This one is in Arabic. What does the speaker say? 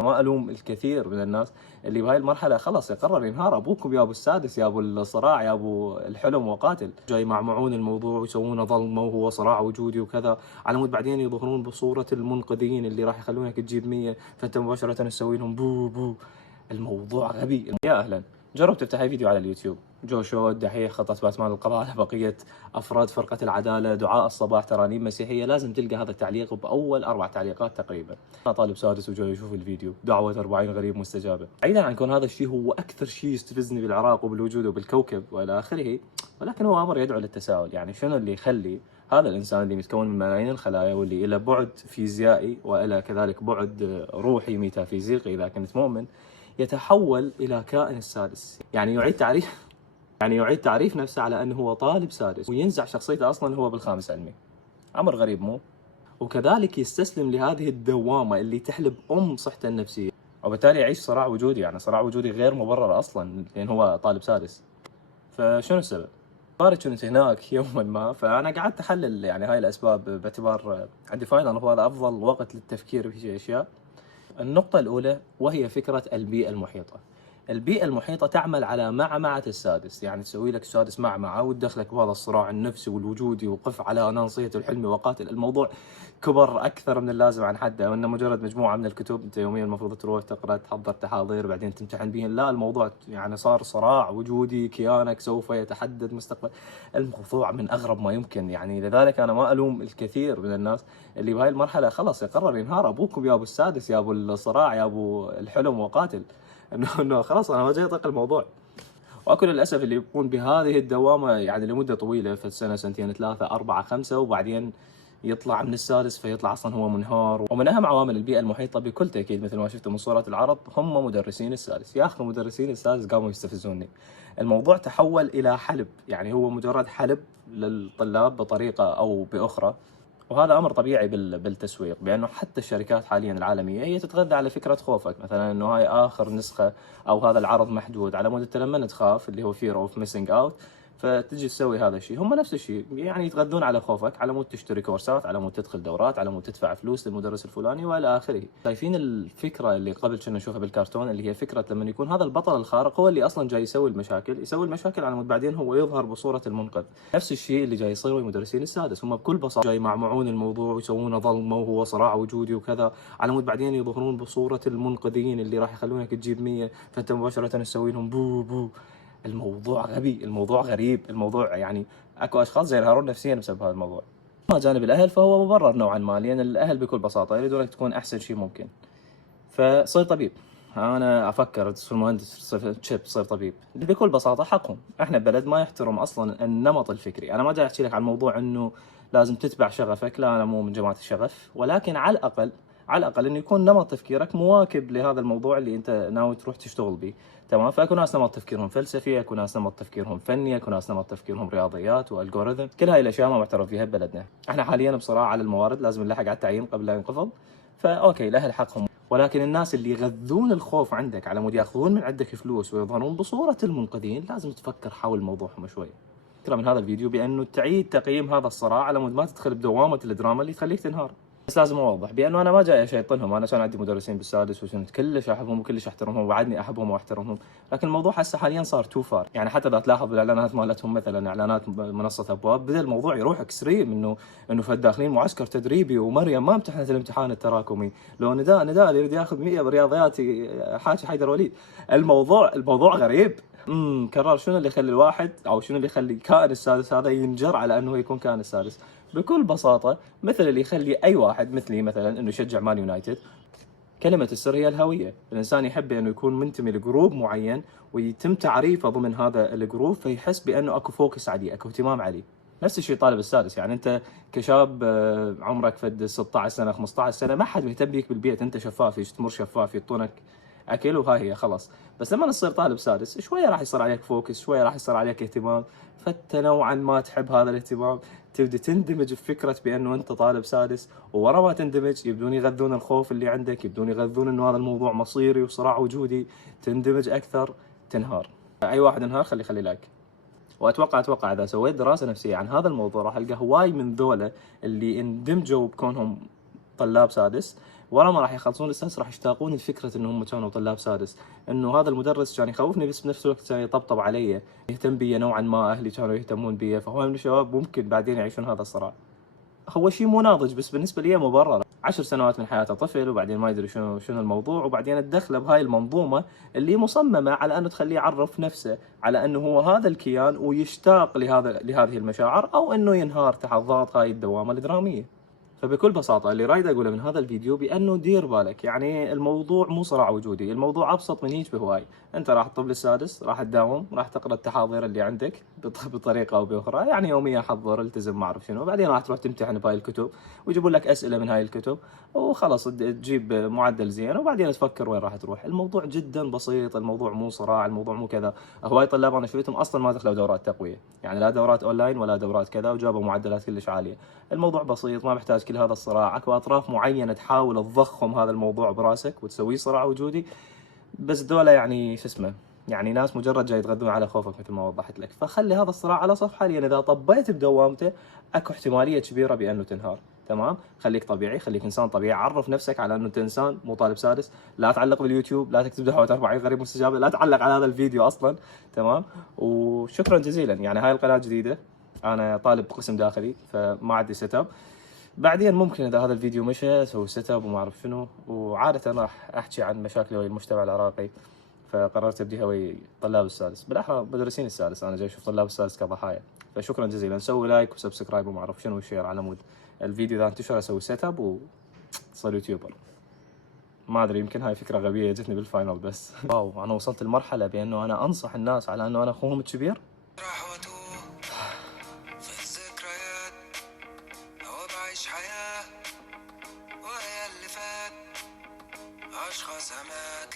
ما الوم الكثير من الناس اللي بهاي المرحله خلاص يقرر ينهار. ابوكم يا ابو السادس، يا ابو الصراع، يا ابو الحلم وقاتل، جاي يمعمعون الموضوع ويسوونه ظلمه وهو صراع وجودي وكذا، على مود بعدين يظهرون بصوره المنقذين اللي راح يخلونك تجيب 100، فانت مباشره تسوي لهم بو بو. الموضوع غبي. يا اهلا، جرب تفتح اي فيديو على اليوتيوب، جو شو الدحيح، خطة باتمان القضاء على بقية أفراد فرقة العدالة، دعاء الصباح، ترانيم مسيحية، لازم تلقى هذا التعليق بأول 4 تعليقات تقريبا. أنا طالب سادس وجاي يشوف الفيديو، دعوة 40 غريب مستجابة. بعيدا عن كون هذا الشيء هو أكثر شيء يستفزني بالعراق وبالوجود وبالكوكب وإلى آخره، ولكن هو أمر يدعو للتساؤل. يعني شنو اللي يخلي هذا الإنسان اللي متكون من ملايين الخلايا واللي إلى بعد فيزيائي وإلى كذلك بعد روحي ميتافيزيقي إذا كنت مؤمن، يتحول إلى كائن السادس؟ يعني يعيد تعريف نفسه على أنه هو طالب سادس، وينزع شخصيته أصلا هو بالخامس علمي. أمر غريب مو؟ وكذلك يستسلم لهذه الدوامة اللي تحلب صحته النفسية، وبالتالي يعيش صراع وجودي. يعني صراع وجودي غير مبرر أصلا لأن هو طالب سادس. فشنو السبب؟ صارت كنت هناك يوما ما، فأنا قعدت أحلل يعني هاي الأسباب باعتبار عندي فاينل، وهذا أفضل وقت للتفكير في أشياء. النقطة الأولى وهي فكرة البيئة المحيطة. البيئة المحيطة تعمل على معمعة السادس، يعني تسوي لك السادس معمعة وتدخلك بهذا الصراع النفسي والوجودي، وقف على ناصية الحلم وقاتل. الموضوع كبر أكثر من اللازم عن حده، وإنه مجرد مجموعة من الكتب أنت يوميا المفروض تروح تقرأ، تحضر تحاضير، بعدين تمتحن بهن. لا، الموضوع يعني صار صراع وجودي، كيانك سوف يتحدد مستقبل. الموضوع من أغرب ما يمكن. يعني لذلك أنا ما ألوم الكثير من الناس اللي بهاي المرحلة خلاص يقرر ينهار. أبوكم يا أبو السادس، يا أبو الصراع، يا أبو الحلم وقاتل. إنه خلاص أنا ما جاي أطيق الموضوع. واكو للاسف اللي يكون بهذه الدوامه يعني لمده طويله، في سنه سنتين 3 4 5، وبعدين يطلع من السادس فيطلع اصلا هو منهار. ومن اهم عوامل البيئه المحيطه بكل تاكيد مثل ما شفتوا من صورات العرض هم مدرسين السادس. يا اخي مدرسين السادس قاموا يستفزوني. الموضوع تحول الى حلب، يعني هو مجرد حلب للطلاب بطريقه او باخرى. وهذا امر طبيعي بالتسويق، بانه حتى الشركات حاليا العالميه هي تتغذى على فكره خوفك، مثلا انه هاي اخر نسخه او هذا العرض محدود، على مود انت لما تخاف اللي هو fear of missing out، فتجي تسوي هذا الشيء. هم نفس الشيء، يعني يتغذون على خوفك، على مود تشتري كورسات، على مود تدخل دورات، على مود تدفع فلوس للمدرس الفلاني والى اخره. شايفين الفكره اللي قبل كنا نشوفها بالكرتون، اللي هي فكره لما يكون هذا البطل الخارق هو اللي اصلا جاي يسوي المشاكل على مود بعدين هو يظهر بصوره المنقذ. نفس الشيء اللي جاي يصير المدرسين السادس، هم بكل بساطه جاي يمعمعون الموضوع ويسوونه ظلمه وهو صراع وجودي وكذا، على مود بعدين يظهرون بصوره المنقذين اللي راح يخلونك تجيب 100، فانت مباشره تسوي لهم بو بو. الموضوع غبي، الموضوع غريب، الموضوع يعني اكو اشخاص ينهارون نفسيا بسبب هذا الموضوع. ما جانب الاهل فهو مبرر نوعا ما، لان الاهل بكل بساطه يريدونك تكون احسن شيء ممكن. فصير طبيب. انا افكر تصير مهندس، تصير شيب، تصير طبيب. بكل بساطه حقهم. احنا بلد ما يحترم اصلا النمط الفكري. انا ما جاي احكي لك عن موضوع انه لازم تتبع شغفك، لا انا مو من جماعه الشغف، ولكن على الاقل انه يكون نمط تفكيرك مواكب لهذا الموضوع اللي انت ناوي تروح تشتغل به. تمام؟ فاكو ناس نمط تفكيرهم فلسفي، اكو ناس نمط تفكيرهم فني، اكو ناس نمط تفكيرهم رياضيات والجوريثم. كل هاي الاشياء ما معترف فيها ببلدنا. احنا حاليا بصراع على الموارد، لازم نلحق على التعيين قبل لا ينقفض. فاوكي الاهل حقهم، ولكن الناس اللي يغذون الخوف عندك على مود ياخذون من عندك فلوس ويظهرون بصوره المنقذين، لازم تفكر حول موضوعهم شوي. فكرة من هذا الفيديو بانه تعيد تقييم هذا الصراع على مود ما تدخل بدوامه الدراما اللي تخليك تنهار. بس لازم اوضح بانه انا ما جاي اشيطنهم. انا كان عندي مدرسين بالسادس وكنت كلش احبهم وكلش احترمهم، وبعدني احبهم واحترمهم، لكن الموضوع هسه حاليا صار تو فار. يعني حتى اذا تلاحظ بالاعلانات مالتهم، مثلا اعلانات منصه ابواب، بدا الموضوع يروح اكستريم، انه داخلين معسكر تدريبي، ومريم ما امتحنت الامتحان التراكمي، لو نداء اللي يريد ياخذ 100 برياضيات حاجه حيدر وليد. الموضوع غريب. كرر شنو اللي يخلي الواحد، او شنو اللي يخلي كائن السادس هذا ينجر على انه يكون كائن السادس؟ بكل بساطه مثل اللي يخلي اي واحد مثلي مثلا انه يشجع مان يونايتد. كلمه السر هي الهويه. الانسان يحب انه يكون منتمي لجروب معين، ويتم تعريفه ضمن هذا الجروب، فيحس بانه اكو فوكس عليه، اكو اهتمام عليه. نفس الشيء طالب السادس. يعني انت كشاب عمرك فد 16 سنه 15 سنه، ما حد مهتم بيك بالبيت، انت شفاف، تمر شفاف، يعطونك اكل وهاي هي خلاص. بس لما تصير طالب سادس شويه راح يصير عليك فوكس، شويه راح يصير عليك اهتمام، فانت نوعا ما تحب هذا الاهتمام، تبدي تندمج بفكره بانه انت طالب سادس. وورا ما تندمج يبدون يغذون الخوف اللي عندك، يبدون يغذون انه هذا الموضوع مصيري وصراع وجودي، تندمج اكثر، تنهار. اي واحد انهار خلي لايك. واتوقع اذا سويت دراسه نفسيه عن هذا الموضوع راح القى هواي من ذولا اللي اندمجوا بكونهم طلاب سادس ورا ما راح يخلصون السادس راح يشتاقون لفكره ان هم كانوا طلاب سادس، انه هذا المدرس كان يخوفني بس بنفس الوقت كان يطبطب علي، يهتم بي نوعا ما، اهلي كانوا يهتمون بي، فهو من الشباب ممكن بعدين يعيشون هذا الصراع. هو شيء مو ناضج بس بالنسبه لي مبرر. 10 سنوات من حياته طفل، وبعدين ما يدري شنو الموضوع، وبعدين تدخله بهاي المنظومه اللي مصممه على انه تخليه يعرف نفسه على انه هو هذا الكيان ويشتاق لهذه المشاعر، او انه ينهار تحت ضغط هاي الدوامه الدراميه. فبكل بساطة اللي رايد أقوله من هذا الفيديو بأنه دير بالك، يعني الموضوع مو صراع وجودي، الموضوع أبسط من هيك بهواي. أنت راح تطب للسادس، راح تداوم، راح تقرأ التحاضير اللي عندك بطريقة أو بأخرى، يعني يوميا حضر التزم ما أعرف شنو، بعدين راح تروح تمتحن بهاي الكتب ويجيبون لك أسئلة من هاي الكتب، وخلاص تجيب معدل زين، وبعدين تفكر وين راح تروح. الموضوع جدا بسيط، الموضوع مو صراع، الموضوع مو كذا. هواي طلاب أنا شفتهم أصلا ما دخلوا دورات تقوية، يعني لا دورات أونلاين ولا دورات كذا، وجابوا معدلات كلش عالية. الموضوع بسيط، ما محتاج كل هذا الصراع. اكو اطراف معينه تحاول تضخم هذا الموضوع براسك وتسويه صراع وجودي، بس دولة يعني شو اسمه، يعني ناس مجرد جاي يتغذون على خوفك مثل ما وضحت لك. فخلي هذا الصراع على صف حاليا، اذا طبيت بدوامته اكو احتماليه كبيره بانه تنهار. تمام، خليك طبيعي، خليك انسان طبيعي، عرف نفسك على انه انت انسان مو طالب سادس. لا تعلق باليوتيوب، لا تكتب دعوات 40 غريب مستجابه، لا تعلق على هذا الفيديو اصلا. تمام، وشكرا جزيلا. يعني هاي القناه جديده، انا طالب قسم داخلي فما عندي سيت اب. بعدين ممكن اذا هذا الفيديو مشى اسوي سيت اب وما اعرف شنو. وعاده راح احكي عن مشاكل ويا المجتمع العراقي، فقررت ابديها ويا طلاب السادس، بالاحرى مدرسين السادس، انا جاي اشوف طلاب السادس كضحايا. فشكرا جزيلا، سوي لايك وسبسكرايب وما اعرف شنو وشير على مود الفيديو اذا انتشر اسوي سيت اب وصير يوتيوبر. ما ادري، يمكن هاي فكره غبيه جتني بالفاينل بس واو، انا وصلت لمرحله بانه انا انصح الناس على انه انا اخوهم الكبير. راح واتوه في الذكريات، هو بعيش حياة وهي اللي فات، أشخاص أماكن